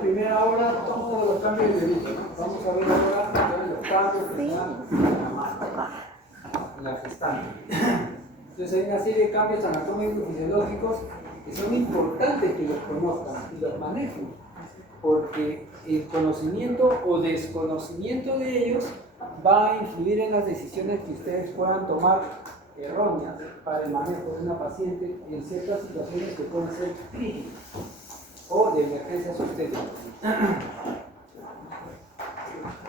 Primera hora, todos los cambios de vida. Vamos a ver ahora los cambios que están en la mano, en la gestante. Entonces hay una serie de cambios anatómicos y fisiológicos que son importantes que los conozcan y los manejen, porque el conocimiento o desconocimiento de ellos va a influir en las decisiones que ustedes puedan tomar erróneas para el manejo de una paciente en ciertas situaciones que pueden ser críticas o de emergencia obstétrica.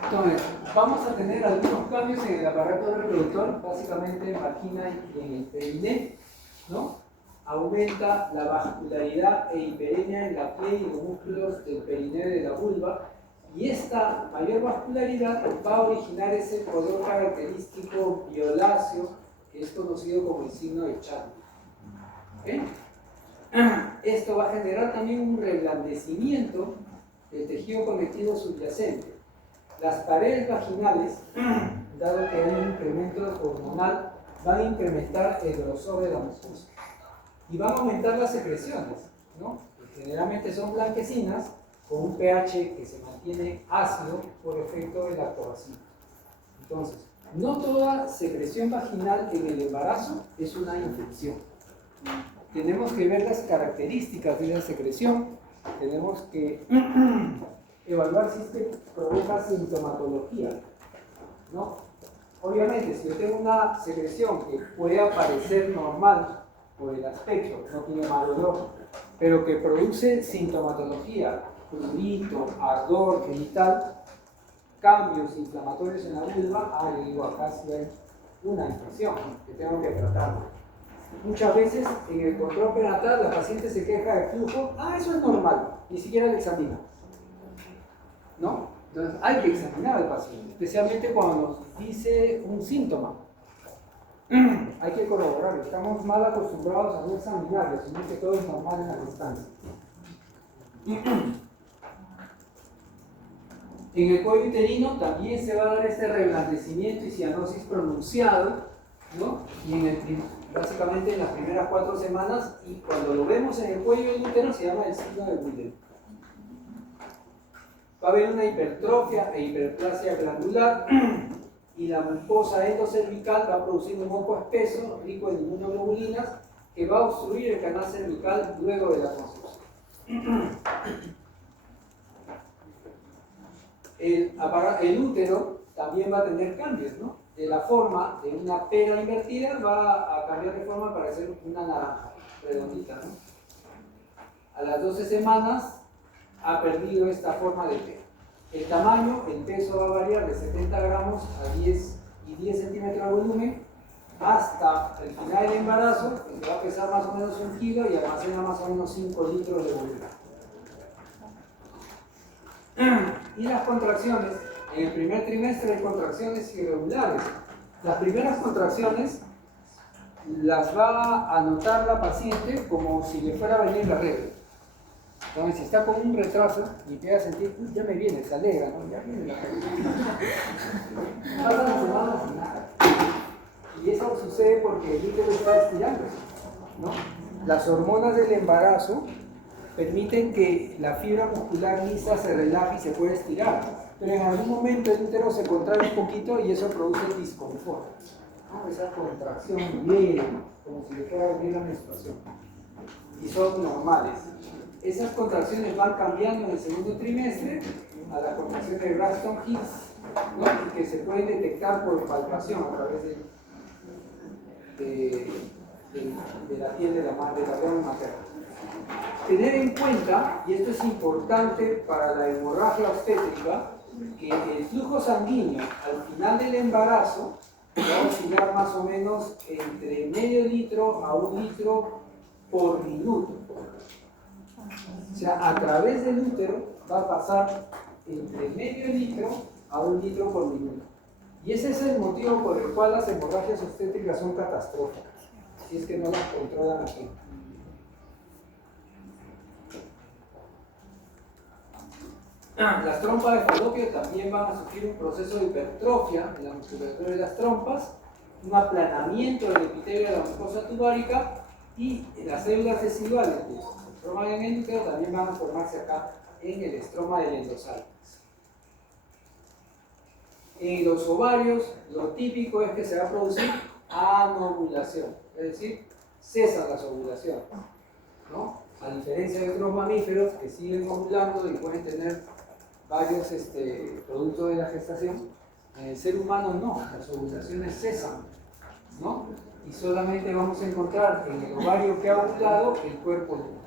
Entonces, vamos a tener algunos cambios en el aparato reproductor, básicamente en vagina y en el periné, ¿no? Aumenta la vascularidad e hiperemia en la piel y los músculos del periné de la vulva, y esta mayor vascularidad va a originar ese color característico violáceo que es conocido como el signo de Chapman. ¿Okay? Esto va a generar también un reblandecimiento del tejido conectivo subyacente. Las paredes vaginales, dado que hay un incremento hormonal, van a incrementar el grosor de la mucosa y van a aumentar las secreciones, ¿no? Generalmente son blanquecinas con un pH que se mantiene ácido por efecto de la lactobacilos. Entonces, no toda secreción vaginal en el embarazo es una infección. Tenemos que ver las características de la secreción, tenemos que evaluar si este provoca sintomatología, ¿no? Obviamente, si yo tengo una secreción que puede parecer normal por el aspecto, no tiene mal olor, pero que produce sintomatología, prurito, ardor genital, cambios inflamatorios en la vulva, yo digo, acá sí hay una infección que tengo que tratar. Muchas veces en el control prenatal la paciente se queja de flujo, eso es normal, ni siquiera le examina, ¿no? Entonces hay que examinar al paciente, especialmente cuando nos dice un síntoma. Hay que corroborarlo, estamos mal acostumbrados a no examinarlo, sino que todo es normal en la constancia. En el cuello uterino también se va a dar este reblandecimiento y cianosis pronunciado, ¿no? Y básicamente en las primeras 4 semanas, y cuando lo vemos en el cuello del útero se llama el signo de Wheeler. Va a haber una hipertrofia e hiperplasia glandular y la mucosa endocervical va a producir un moco espeso rico en inmunoglobulinas que va a obstruir el canal cervical luego de la concepción. El útero también va a tener cambios, ¿no? De la forma de una pera invertida va a cambiar de forma para ser una naranja redondita, ¿no? A las 12 semanas ha perdido esta forma de pera. El tamaño, el peso va a variar de 70 gramos a 10 centímetros de volumen hasta el final del embarazo, que va a pesar más o menos 1 kilo y almacena más o menos 5 litros de volumen. Y las contracciones, en el primer trimestre hay contracciones irregulares. Las primeras contracciones las va a notar la paciente como si le fuera a venir la regla. Entonces, si está con un retraso y empieza a sentir, ya me viene, se alegra, ¿no? Ya viene la regla. Pasan las semanas y nada. Y eso sucede porque el útero está estirando, ¿no? Las hormonas del embarazo permiten que la fibra muscular lisa se relaje y se pueda estirar, pero en algún momento el útero se contrae un poquito y eso produce disconfort, ¿no? Esa contracción leve, como si le fuera a venir la menstruación, y son normales. Esas contracciones van cambiando en el segundo trimestre a la contracción de Braxton-Hicks, ¿no? Y que se pueden detectar por palpación a través de la piel de la madre materna. Tener en cuenta, y esto es importante para la hemorragia obstétrica, que el flujo sanguíneo al final del embarazo va a oscilar más o menos entre medio litro a 1 litro por minuto. O sea, a través del útero va a pasar entre medio litro a 1 litro por minuto. Y ese es el motivo por el cual las hemorragias obstétricas son catastróficas, si es que no las controlan aquí. Las trompas de falopio también van a sufrir un proceso de hipertrofia en la musculatura de las trompas, un aplanamiento del epitelio de la mucosa tubárica y las células residuales que se forman en el útero también van a formarse acá en el estroma del endosalpinx. En los ovarios, lo típico es que se va a producir anovulación, es decir, cesan las ovulaciones, ¿no? A diferencia de otros mamíferos que siguen ovulando y pueden tener varios productos de la gestación, en el ser humano no, las ovulaciones cesan, ¿no? Y solamente vamos a encontrar en el ovario que ha ovulado el cuerpo lúteo.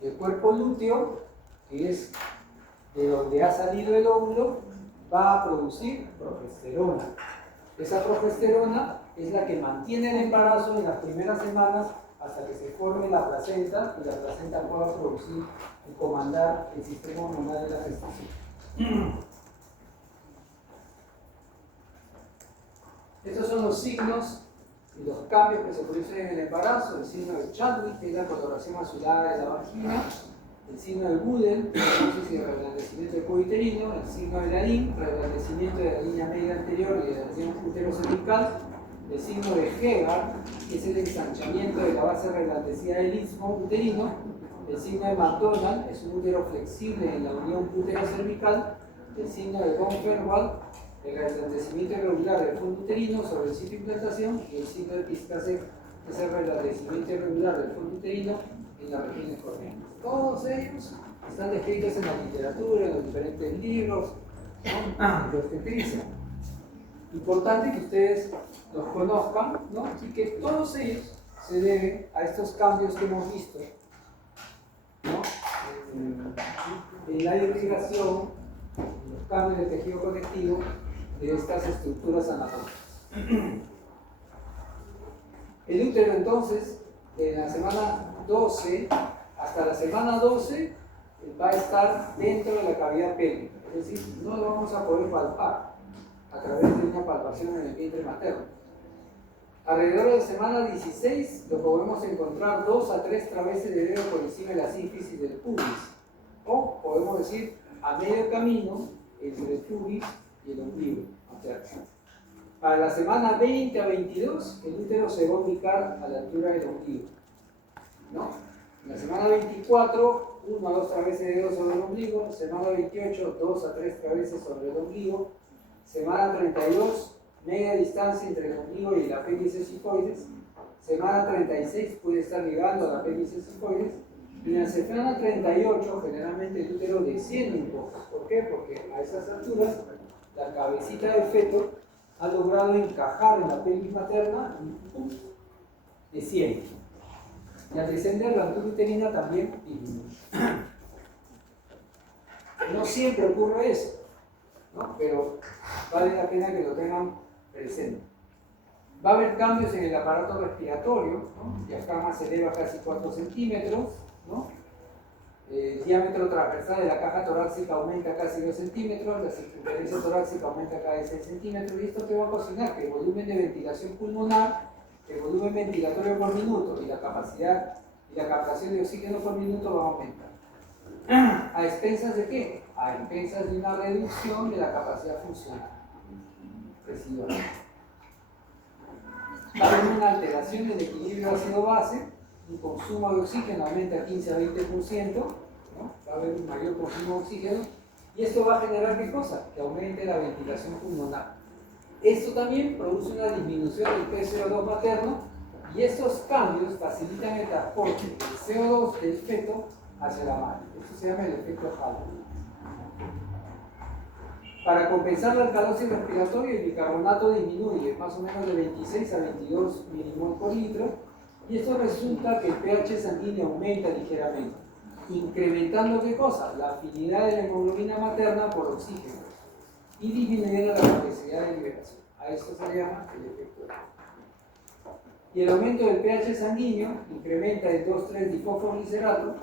El cuerpo lúteo, que es de donde ha salido el óvulo, va a producir progesterona. Esa progesterona es la que mantiene el embarazo en las primeras semanas hasta que se forme la placenta y la placenta pueda producir y comandar el sistema hormonal de la gestación. Estos son los signos y los cambios que se producen en el embarazo: el signo de Chadwick, que es la coloración azulada de la vagina; el signo de Guden, y reblandecimiento del cuello uterino; el signo de Larín, reblandecimiento de la línea media anterior y de la línea uterocervical; el signo de Hegar, que es el ensanchamiento de la base reblandecida del istmo uterino; el signo de McDonald, es un útero flexible en la unión uterocervical; el signo de von Ferwald, el reblandecimiento irregular del fondo uterino sobre el sitio de implantación; y el signo de Piscasek, que es el reblandecimiento irregular del fondo uterino en las regiones corneales. Todos ellos están descritos en la literatura, en los diferentes libros, ¿no? Los que utilizan. Importante que ustedes los conozcan, ¿no? Y que todos ellos se deben a estos cambios que hemos visto, ¿no? En la irrigación, los cambios de tejido conectivo de estas estructuras anatómicas. El útero, entonces, de la semana 12 hasta la semana 12 va a estar dentro de la cavidad pélvica, es decir, no lo vamos a poder palpar a través de una palpación en el vientre materno. Alrededor de la semana 16 lo podemos encontrar 2 a 3 traveses de dedo por encima de la sínfisis del pubis, o podemos decir a medio camino entre el pubis y el ombligo materno. Para la semana 20 a 22 el útero se va a ubicar a la altura del ombligo, ¿no? En la semana 24, 1 a 2 traveses de dedo sobre el ombligo; semana 28, 2 a 3 traveses sobre el ombligo; semana 32, media distancia entre el ombligo y la pelvis esifoides; semana 36 puede estar llegando a la pelvis esifoides; y en la semana 38 generalmente el útero desciende un poco. ¿Por qué? Porque a esas alturas la cabecita del feto ha logrado encajar en la pelvis materna y ¡pum!, desciende. Y al descender la altura uterina también disminuye. No siempre ocurre eso, ¿no? Pero vale la pena que lo tengan presente. Va a haber cambios en el aparato respiratorio, ¿no? La cama se eleva casi 4 centímetros, ¿no? El diámetro transversal de la caja torácica aumenta casi 2 centímetros, la circunferencia torácica aumenta cada 6 centímetros. ¿Y esto qué va a ocasionar? Que el volumen de ventilación pulmonar, el volumen ventilatorio por minuto y la capacidad y la captación de oxígeno por minuto va a aumentar. ¿A expensas de qué? A expensas de una reducción de la capacidad funcional residual. Va a haber una alteración del equilibrio ácido-base, un consumo de oxígeno aumenta 15 a 20%, ¿no? Va a haber un mayor consumo de oxígeno, y esto va a generar ¿qué cosa? Que aumente la ventilación pulmonar. Esto también produce una disminución del PCO2 materno, y estos cambios facilitan el transporte del CO2 del feto hacia la madre. Esto se llama el efecto Halo. Para compensar la alcalosis respiratoria, el bicarbonato disminuye más o menos de 26 a 22 milimol por litro, y esto resulta que el pH sanguíneo aumenta ligeramente, incrementando ¿qué cosa? La afinidad de la hemoglobina materna por oxígeno y disminuyendo la capacidad de liberación. A esto se le llama el efecto Halo. Y el aumento del pH sanguíneo incrementa el 2,3-difosfoglicerato,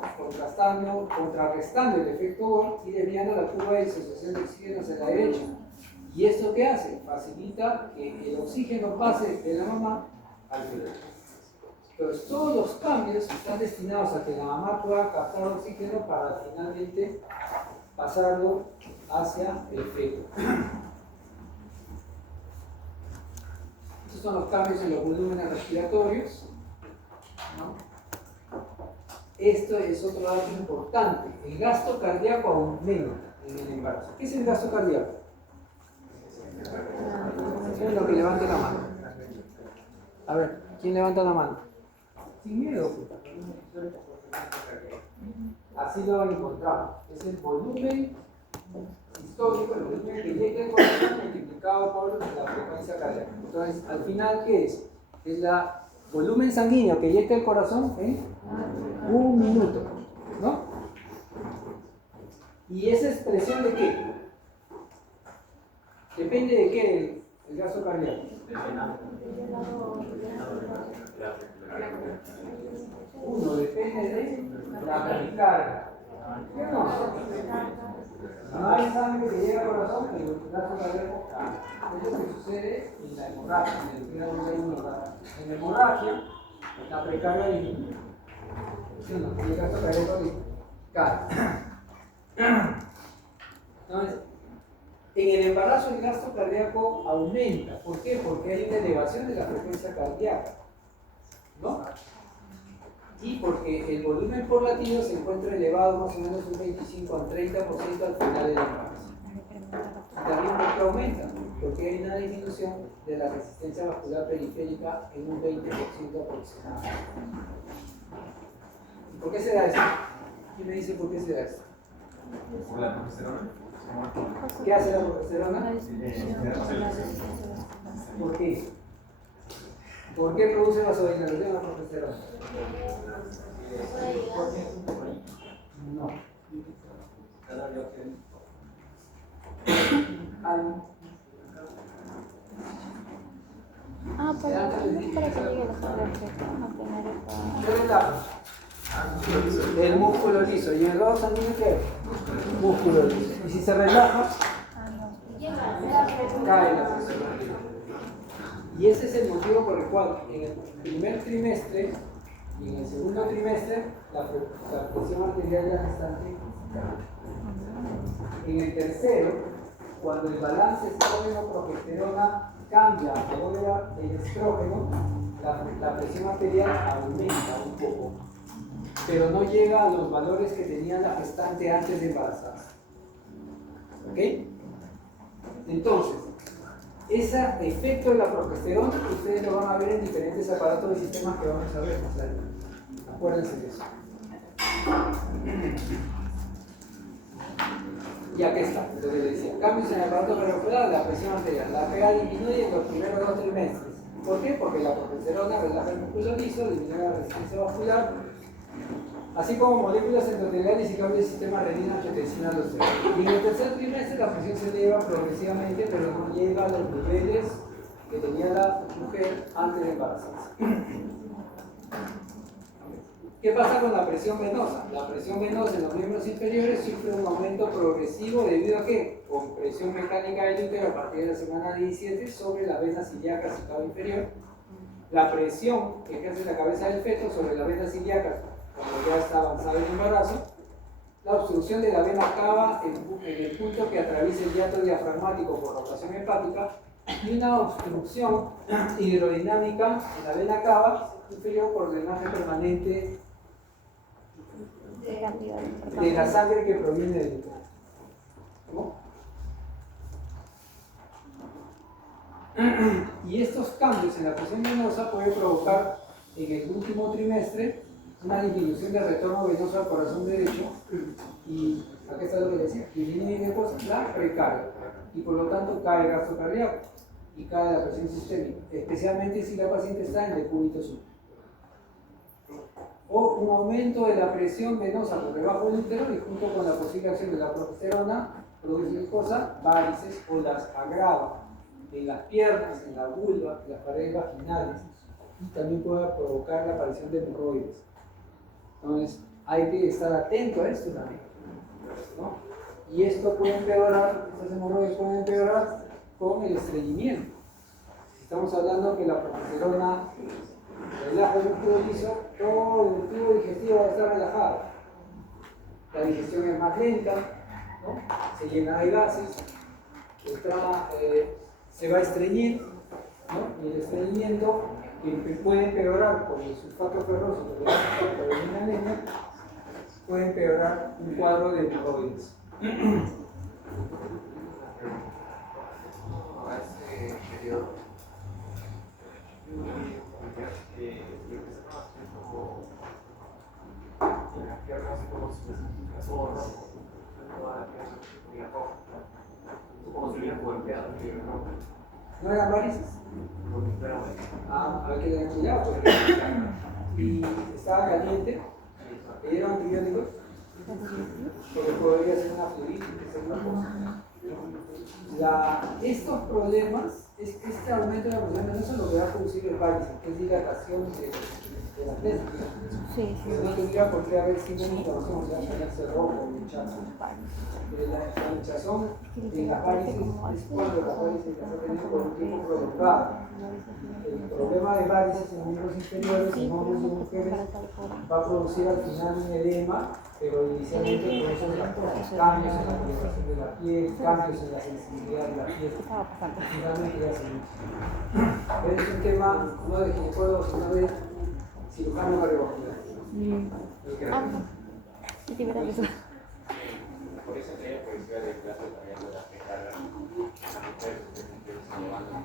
contrarrestando el efecto Bohr y desviando la curva de disociación de oxígeno hacia la derecha. ¿Y esto qué hace? Facilita que el oxígeno pase de la mamá al feto. Entonces, todos los cambios están destinados a que la mamá pueda captar oxígeno para finalmente pasarlo hacia el feto. Estos son los cambios en los volúmenes respiratorios, ¿no? Esto es otro dato importante. El gasto cardíaco aumenta en el embarazo. ¿Qué es el gasto cardíaco? Es lo que levante la mano. A ver, ¿quién levanta la mano? Sin miedo. Así lo han encontrado. Es el volumen histórico, el volumen que llega al corazón multiplicado por la frecuencia cardíaca. Entonces, al final, ¿qué es? Es el volumen sanguíneo que llega al corazón en un minuto, ¿no? ¿Y esa expresión de qué? Depende de qué el gasto cardíaco. Uno, depende de la recarga. ¿Qué no? No hay sangre que llega al corazón, pero el gasto cardíaco cae. Es lo que sucede en la hemorragia, en la hemorragia, la precarga disminuye. El gasto cardíaco cae. Entonces, en el embarazo el gasto cardíaco aumenta. ¿Por qué? Porque hay una elevación de la frecuencia cardíaca, ¿no? Y porque el volumen por latido se encuentra elevado más o menos un 25 al 30% al final del embarazo. Y también porque aumenta, porque hay una disminución de la resistencia vascular periférica en un 20% aproximadamente. ¿Por qué se da esto? ¿Quién me dice por qué se da esto? Por la progesterona. ¿Qué hace la progesterona? ¿Por qué? ¿Por qué produce vasodilatación la progesterona? No. Para que llegue la sangre fresca, a tener esta... ¿Qué etapa? El músculo liso. ¿Y el vaso sanguíneo qué es? Músculo liso. Y si se relaja, cae la presión. Y ese es el motivo por el cual en el primer trimestre y en el segundo trimestre la presión arterial de la gestante cae. En el tercero, cuando el balance estrógeno-progesterona cambia a favor del estrógeno, la presión arterial aumenta un poco, pero no llega a los valores que tenía la gestante antes de embarazarse. ¿Ok? Entonces, ese efecto de la progesterona ustedes lo van a ver en diferentes aparatos y sistemas que vamos a ver más adelante. Acuérdense de eso. Y aquí está, lo que les decía. Cambios en el aparato cardiovascular, la presión arterial. La PA disminuye en los primeros 2 trimestres. ¿Por qué? Porque la progesterona relaja el músculo liso, disminuye la resistencia vascular, así como moléculas endoteliales y cambios del sistema renina-angiotensina-aldosterona. Y en el tercer trimestre la presión se eleva progresivamente, pero no llega a los niveles que tenía la mujer antes de embarazarse. ¿Qué pasa con la presión venosa? La presión venosa en los miembros inferiores sufre un aumento progresivo debido a ¿qué? Compresión mecánica del útero a partir de la semana 17 sobre las venas ilíacas y cabo inferior. La presión que ejerce la cabeza del feto sobre las venas ilíacas cuando ya está avanzado el embarazo, la obstrucción de la vena cava en el punto que atraviesa el hiato diafragmático por rotación hepática y una obstrucción hidrodinámica en la vena cava inferior por drenaje permanente de la sangre que proviene del útero. ¿No? Y estos cambios en la presión venosa pueden provocar en el último trimestre una disminución del retorno venoso al corazón derecho y aquí está lo que decía, disminuye la precarga y por lo tanto cae el gasto cardíaco y cae la presión sistémica, especialmente si la paciente está en decúbito súbito. O un aumento de la presión venosa por debajo del útero y junto con la posible acción de la progesterona produce varices o las agrava en las piernas, en la vulva, en las paredes vaginales y también puede provocar la aparición de hemorroides. Entonces hay que estar atento a esto también, ¿no? Y esto puede empeorar, estas hemorroides pueden empeorar con el estreñimiento. Si estamos hablando que la progesterona relaja el músculo liso, todo el tubo digestivo va a estar relajado. La digestión es más lenta, ¿no? Se llena de gases, se va a estreñir, ¿no? Y el estreñimiento que puede empeorar con el sulfato ferroso, por una anemia, puede empeorar un cuadro de hemorroides. A ese periodo, en las piernas como si las zorras, toda la pierna, como si hubiera golpeado, ¿No eran varices? Hay que tener cuidado porque y estaba caliente, le dieron antibióticos, porque podría ser una fluoritis, una cosa. Estos problemas, este aumento de la presión no es lo que va a producir el varices, que es dilatación de la testa. Sí, sí. No tendría por qué haber sido una inflamación, ya ponerse rojo o hinchazón. La hinchazón en las varices es cuando las varices las ha tenido por un tiempo prolongado. El problema de varices en los miembros inferiores, en hombres y mujeres, va a producir al final un edema, pero inicialmente produce cambios en la coloración de la piel, cambios en la sensibilidad de la piel. Finalmente ya se inicia. Pero es un tema no de ginecólogo, sino de cirujano cardiovascular. Sí, verdad que sí. por eso tenía policía de clase también de afectar a mujeres que se llevando a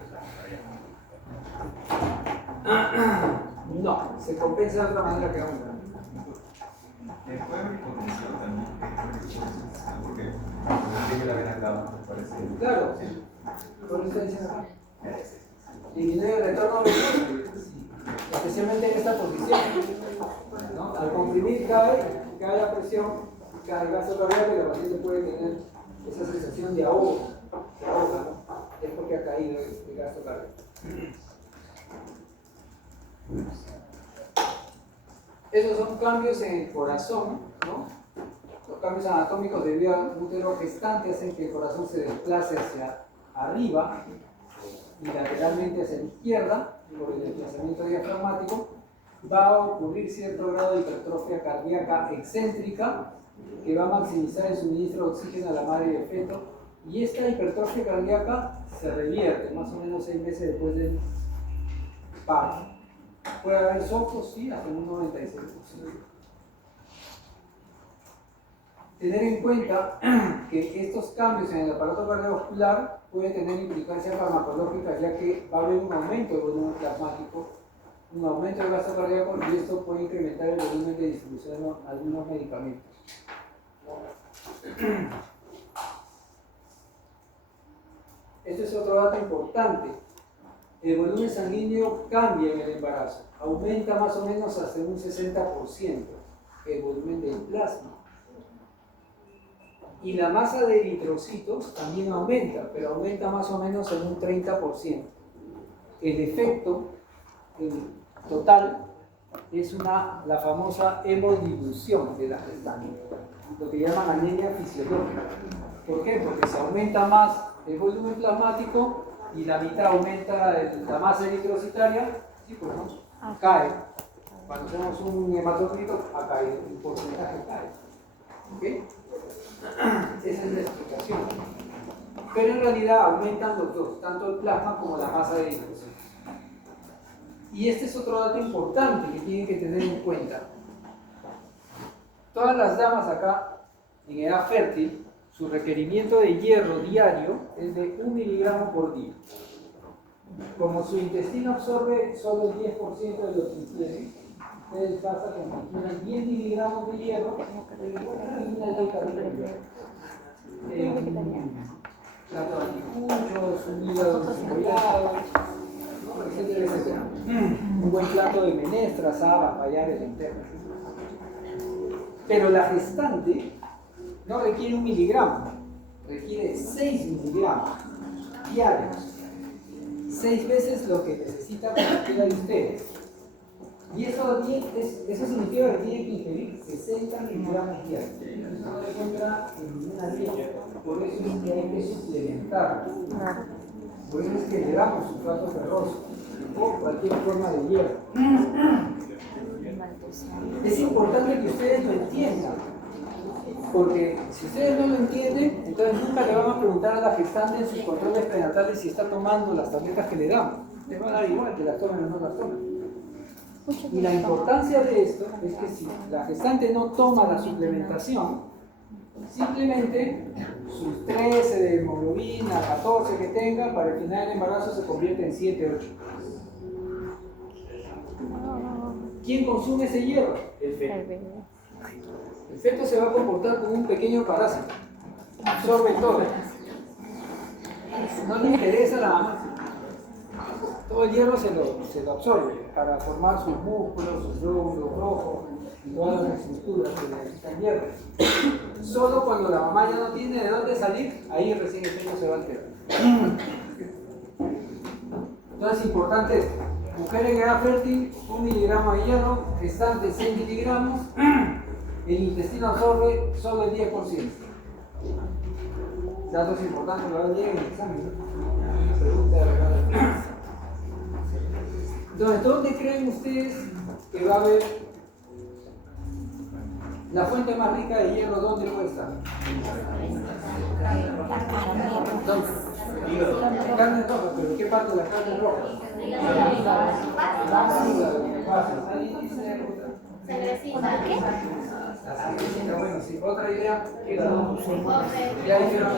No, se compensa de otra manera que ahora. Puede haber condición también, porque tiene la vena cava, me parece. Claro, por eso está diciendo acá. Disminuye el retorno venoso, especialmente en esta posición. ¿No? Al comprimir cae la presión, cae el gasto cardíaco y el paciente puede tener esa sensación de ahogo, se ahoga, ¿no? Es porque ha caído el gasto cardíaco. Esos son cambios en el corazón, ¿no? Los cambios anatómicos debido al útero gestante hacen que el corazón se desplace hacia arriba y lateralmente hacia la izquierda por el desplazamiento diafragmático. Va a ocurrir cierto grado de hipertrofia cardíaca excéntrica que va a maximizar el suministro de oxígeno a la madre y al feto, y esta hipertrofia cardíaca se revierte más o menos 6 meses después del parto. Puede haber soplos, sí, hasta un 96%. Tener en cuenta que estos cambios en el aparato cardiovascular pueden tener implicancias farmacológicas, ya que va a haber un aumento del volumen plasmático, un aumento del gasto cardíaco, y esto puede incrementar el volumen de distribución de algunos medicamentos. Este es otro dato importante. El volumen sanguíneo cambia en el embarazo, aumenta más o menos hasta un 60% el volumen del plasma. Y la masa de eritrocitos también aumenta, pero aumenta más o menos en un 30%. El efecto total es la famosa hemodilución de la gestante, lo que llaman anemia fisiológica. ¿Por qué? Porque se aumenta más el volumen plasmático y la mitad aumenta la masa eritrocitaria, sí, pues no, cae. Cuando hacemos un hematocrito, acá el porcentaje cae. ¿Ok? Esa es la explicación. Pero en realidad aumentan los dos, tanto el plasma como la masa de eritrocitos. Y este es otro dato importante que tienen que tener en cuenta. Todas las damas acá, en edad fértil, su requerimiento de hierro diario es de 1 miligramo por día. Como su intestino absorbe solo el 10% de lo que ingiere, ustedes basta con que ingieran 10 miligramos de hierro y una dieta plato de anticuchos, un hígado cebollado, etcétera, etcétera. Un buen plato de menestras, habas, payares, lentejas. Pero la gestante no requiere 1 miligramo, requiere 6 miligramos diarios. 6 veces lo que necesita cualquiera de ustedes. Y eso significa que tienen que ingerir 60 miligramos diarios. Eso no se encuentra en ninguna dieta. Por eso es que hay que suplementar. Por eso es que le damos sulfato ferroso o cualquier forma de hierro. Es importante que ustedes lo entiendan. Porque si ustedes no lo entienden, entonces nunca le van a preguntar a la gestante en sus controles prenatales si está tomando las tabletas que le damos. Les va a dar igual que las tomen o no las tomen. Y la importancia de esto es que si la gestante no toma la suplementación, simplemente sus 13 de hemoglobina, 14 que tenga, para el final del embarazo se convierte en 7, 8. ¿Quién consume ese hierro? El feto. El feto se va a comportar como un pequeño parásito. Absorbe todo. No le interesa la mamá. Todo el hierro se lo absorbe para formar sus músculos, sus glóbulos rojos y todas las estructuras que necesitan hierro. Solo cuando la mamá ya no tiene de dónde salir, ahí recién el feto se va a alterar. Entonces es importante esto. Mujer en edad fértil, 1 miligramo de hierro, gestante 6 miligramos, el intestino absorbe solo el 10%. Datos importantes que lo van a llegar en el examen, ¿no? Una pregunta de verdad. Entonces, ¿dónde creen ustedes que va a haber la fuente más rica de hierro? ¿Dónde puede estar? ¿Dónde? Carne roja, pero ¿qué parte de la carne roja? ¿Qué? Bueno, sí. Otra idea. Ya dijeron.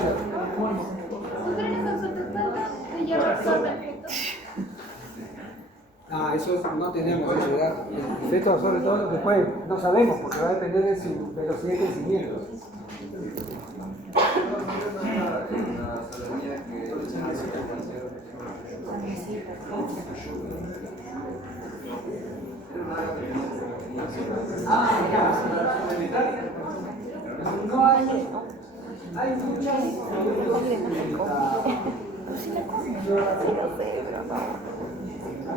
Eso no tenemos esa edad. El feto absorbe todo lo que puede. No sabemos porque va a depender de su velocidad de crecimiento. No hay muchas.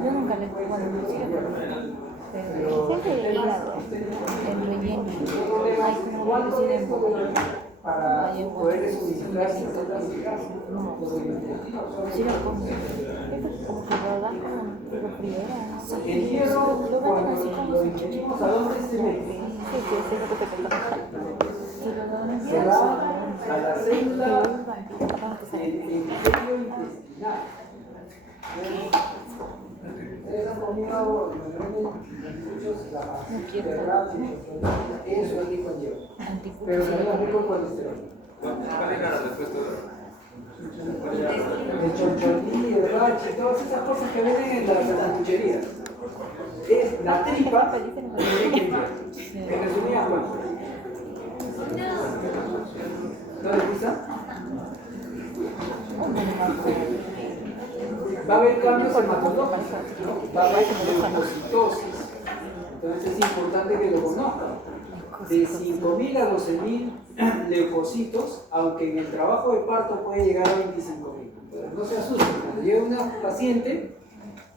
Yo nunca le pongo a la música, pero siempre de hígado, el relleno. Hay como una cocina en poco. Para poder solicitar ciertas No, sí lo como. Como que lo dan como primera. el hierro, Lo dan así cuando como lo su ingerimos, ¿a dónde se mete? Sí, es lo que te contaba. Si lo dan Se va a la célula del del epitelio intestinal. Ustedes han comido muchos la pasilla, eso es rico en hierro. Pero también es rico en colesterol. ¿Cuál era la respuesta? El chonchoní, el rachi, todas esas cosas que venden en las sangucherías. Es la tripa que rica en hierro. En resumidas cuentas. ¿No les gusta? Va a haber cambios hematológicos, ¿no? Va a haber leucocitosis. Entonces es importante que lo conozcan. De 5.000 a 12.000 leucocitos, aunque en el trabajo de parto puede llegar a 25.000. Pero no se asusten, cuando llega una paciente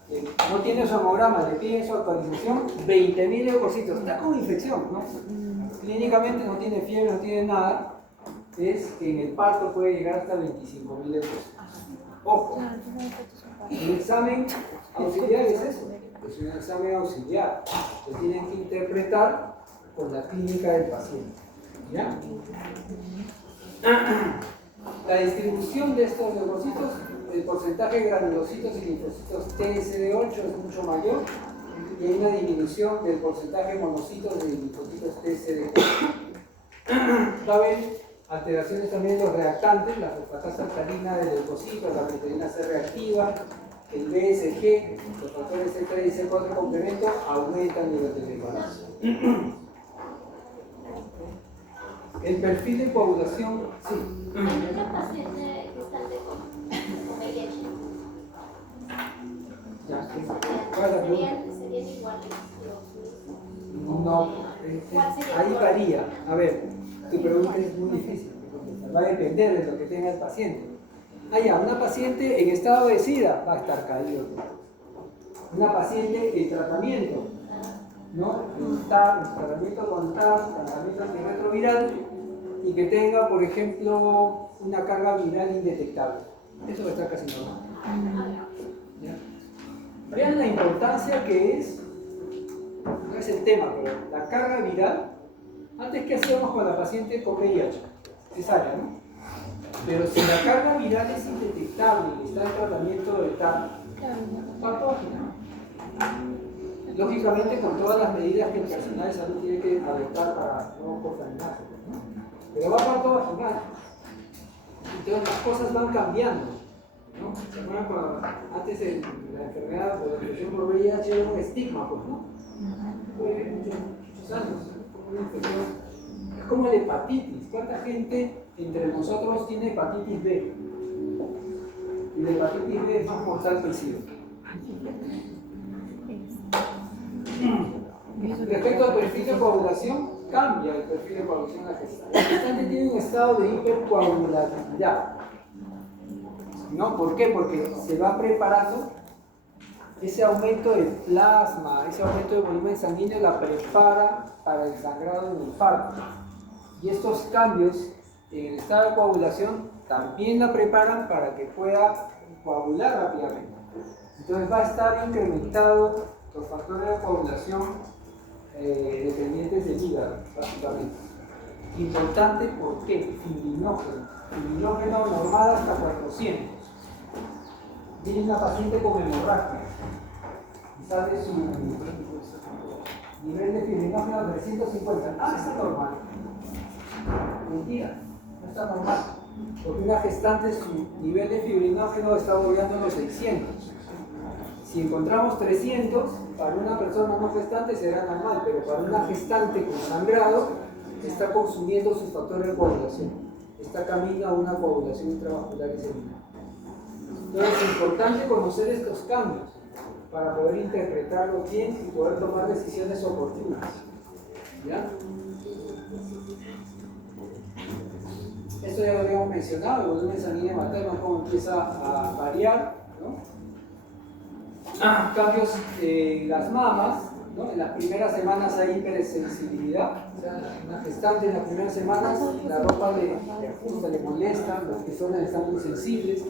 que no tiene su hemograma, le piden su actualización, 20.000 leucocitos. Está con infección, ¿no? Clínicamente no tiene fiebre, no tiene nada. Es que en el parto puede llegar hasta 25.000 leucocitos. Ojo, un examen auxiliar es eso, es un examen auxiliar, que tienen que interpretar con la clínica del paciente. ¿Ya? La distribución de estos leucocitos, el porcentaje de granulocitos y linfocitos TSD8 es mucho mayor y hay una disminución del porcentaje de monocitos y linfocitos TSD4. Va a haber alteraciones también de los reactantes, la fosfatasa alcalina del leucocito, la proteína C reactiva, el BSG, los factores C3 y C4 complemento aumentan durante el embarazo. El perfil de coagulación, sí. ¿Hay paciente que está de comer leche? Ya, sí. ¿Cuál es la pregunta? ¿Serían iguales? No, ahí varía. A ver, tu pregunta es muy difícil de contestar. Va a depender de lo que tenga el paciente. Una paciente en estado de SIDA va a estar caído. Una paciente en tratamiento, ¿no? En tratamiento con TAR, tratamiento antirretroviral, y que tenga, por ejemplo, una carga viral indetectable. Eso va a estar casi normal. ¿Ya? Vean la importancia que es, no es el tema, pero la carga viral Antes, ¿qué hacíamos con la paciente con VIH? Cesárea, ¿no? Pero si la carga viral es indetectable y está en tratamiento letal, parto vaginal. Lógicamente con todas las medidas que el personal de salud tiene que adoptar para no contaminarse, ¿no? Pero va parto vaginal. Entonces las cosas van cambiando, ¿no? ¿Se acuerdan cuando antes la enfermedad o la infección por VIH era un estigma, pues, ¿no? Fue muchos años, como una infección. Es como la hepatitis. ¿Cuánta gente entre nosotros tiene hepatitis B? Y la hepatitis B es más mortal que el SIDA. Respecto al perfil de coagulación, cambia el perfil de coagulación en la gestante. La gestante tiene un estado de hipercoagulabilidad. ¿No? ¿Por qué? Porque se va preparando ese aumento de plasma, ese aumento de volumen sanguíneo la prepara para el sangrado en el parto. Y estos cambios en el estado de coagulación también la preparan para que pueda coagular rápidamente. Entonces va a estar incrementado los factores de coagulación dependientes del hígado, básicamente. Importante, ¿por qué? Fibrinógeno. Fibrinógeno normal hasta 400. Viene una paciente con hemorragia y sale su nivel de fibrinógeno a 350. Ah, está normal. Mentira, no está normal. Porque una gestante, su nivel de fibrinógeno está bordeando los 600. Si encontramos 300, para una persona no gestante será normal, pero para una gestante con sangrado está consumiendo sus factores de coagulación. Está camino a una coagulación intravascular y seminal. Entonces es importante conocer estos cambios para poder interpretarlos bien y poder tomar decisiones oportunas. ¿Ya? Esto ya lo habíamos mencionado, el volumen sanguíneo materno, cómo empieza a variar, ¿no? Cambios en las mamas, ¿no? En las primeras semanas hay hipersensibilidad, o sea, una gestante en las primeras semanas la ropa le ajusta, le molesta, los pezones están muy sensibles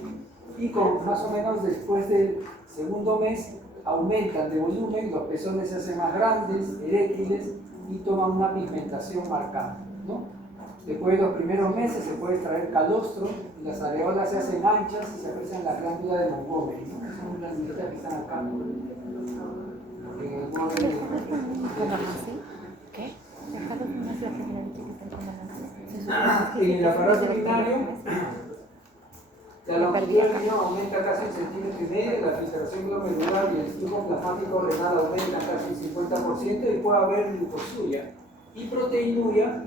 y con más o menos después del segundo mes aumentan de volumen, los pezones se hacen más grandes, eréctiles y toman una pigmentación marcada, ¿no? Después de los primeros meses se puede extraer calostro y las areolas se hacen anchas y se aprecian las glándulas de Montgomery, ¿no? Son glandulitas que están acá en el borde de... ¿Qué? En el aparato urinario, la longitud del riñón aumenta casi 1,5 cm, la filtración glomerular y el flujo plasmático renal aumentan casi un 50% y puede haber glucosuria y proteinuria.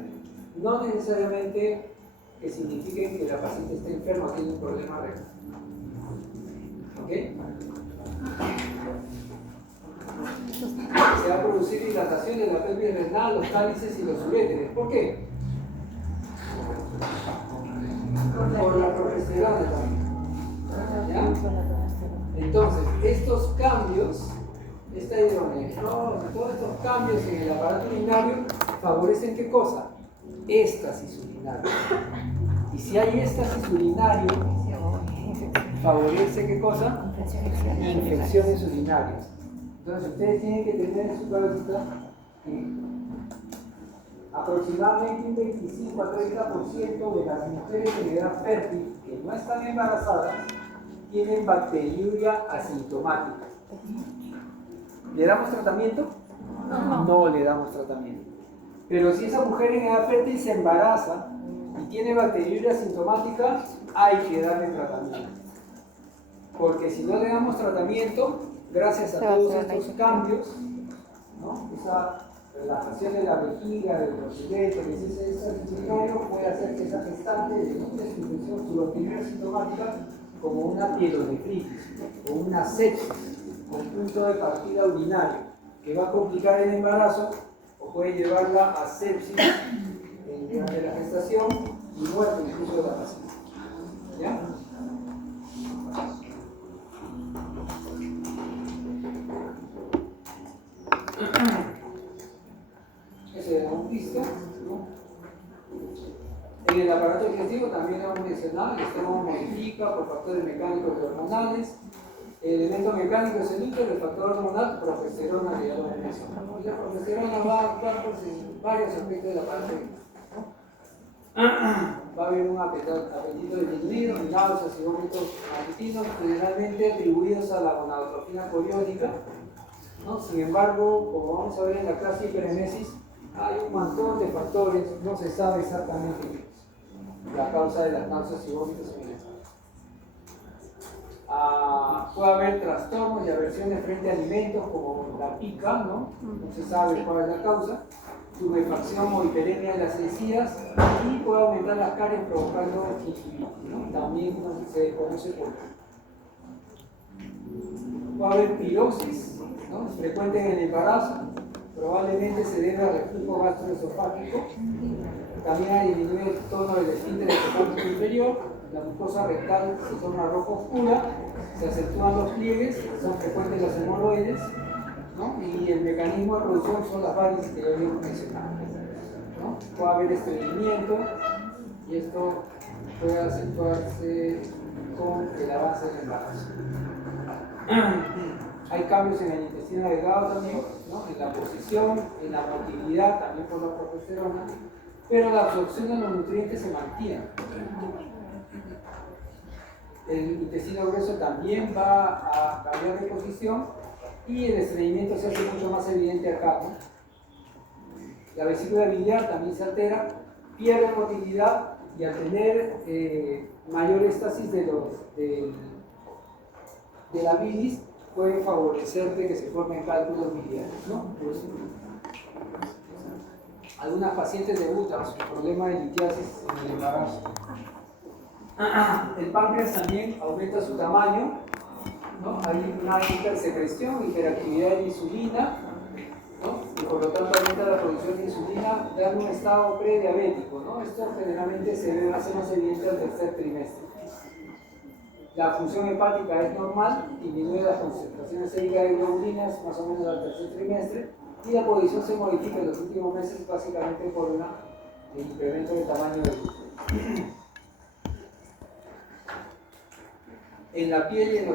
No necesariamente que signifique que la paciente esté enferma, tiene un problema renal. ¿Ok? Se va a producir dilatación de la pelvis renal, los cálices y los uréteres. ¿Por qué? Por la progesterona también. ¿Ya? Entonces, estos cambios, esta hidronefrosis, todos estos cambios en el aparato urinario favorecen ¿qué cosa? Éstasis urinario. Y si hay éstasis urinario, favorece ¿qué cosa? Infecciones urinarias. Entonces ustedes tienen que tener en su cabecita que aproximadamente un 25 a 30% de las mujeres en edad fértil que no están embarazadas tienen bacteriuria asintomática. ¿Le damos tratamiento? No le damos tratamiento. Pero si esa mujer en edad fértil se embaraza y tiene bacteriuria asintomática, hay que darle tratamiento. Porque si no le damos tratamiento, gracias a todos estos cambios, ¿no? Esa relajación de la vejiga, de los uréteres, ese urinario puede hacer que esa gestante denuncie su infección, su bacteriuria asintomática, como una pielonefritis o una sepsis, con punto de partida urinario, que va a complicar el embarazo o puede llevarla a sepsis durante la gestación y muerte incluso de la paciente. ¿Ya? Eso era un visto, ¿no? En el aparato digestivo también lo hemos mencionado, el estómago modifica por factores mecánicos y hormonales. El elemento mecánico es el útero, el factor hormonal, progesterona, que ya lo mencioné. Y la progesterona va a actuar pues, en varios aspectos de la parte, ¿no? Va a haber un apetito disminuido, náuseas y vómitos matutinos, generalmente atribuidos a la gonadotrofina coriónica, ¿no? Sin embargo, como vamos a ver en la clase de hiperemesis, hay un montón de factores, no se sabe exactamente la causa de las náuseas y vómitos en el estado. Puede haber trastornos y aversiones frente a alimentos como la pica, ¿no? No se sabe cuál es la causa, tumefacción o hiperemia de las encías y puede aumentar las caries provocando gingivitis, ¿no? También se conoce por qué. Puede haber pirosis, ¿no? Es frecuente en el embarazo, probablemente se debe al reflujo gastroesofágico. También disminuye el tono del esfínter esofágico inferior, la mucosa rectal se torna roja oscura, se acentúan los pliegues, son frecuentes las hemorroides, ¿no? Y el mecanismo de producción son las varices que ya habíamos mencionado, ¿no? Puede haber estreñimiento y esto puede acentuarse con el avance del embarazo. Hay cambios en el intestino delgado también, ¿no? En la posición, en la motilidad, también por la progesterona, pero la absorción de los nutrientes se mantiene. El intestino grueso también va a cambiar de posición y el estreñimiento se hace mucho más evidente acá, ¿no? La vesícula biliar también se altera, pierde motilidad y al tener mayor éstasis de la bilis puede favorecer de que se formen cálculos biliares, ¿no? Algunas pacientes debutan su problema de litiasis en el embarazo. El páncreas también aumenta su tamaño, ¿no? Hay una hipersecreción, hiperactividad de insulina, ¿no? Y por lo tanto aumenta la producción de insulina, dando un estado prediabético, ¿no? Esto generalmente se hace más evidente al tercer trimestre. La función hepática es normal, disminuye las concentraciones séricas de globulinas más o menos al tercer trimestre y la posición se modifica en los últimos meses básicamente por un incremento de tamaño del útero. En la piel y en los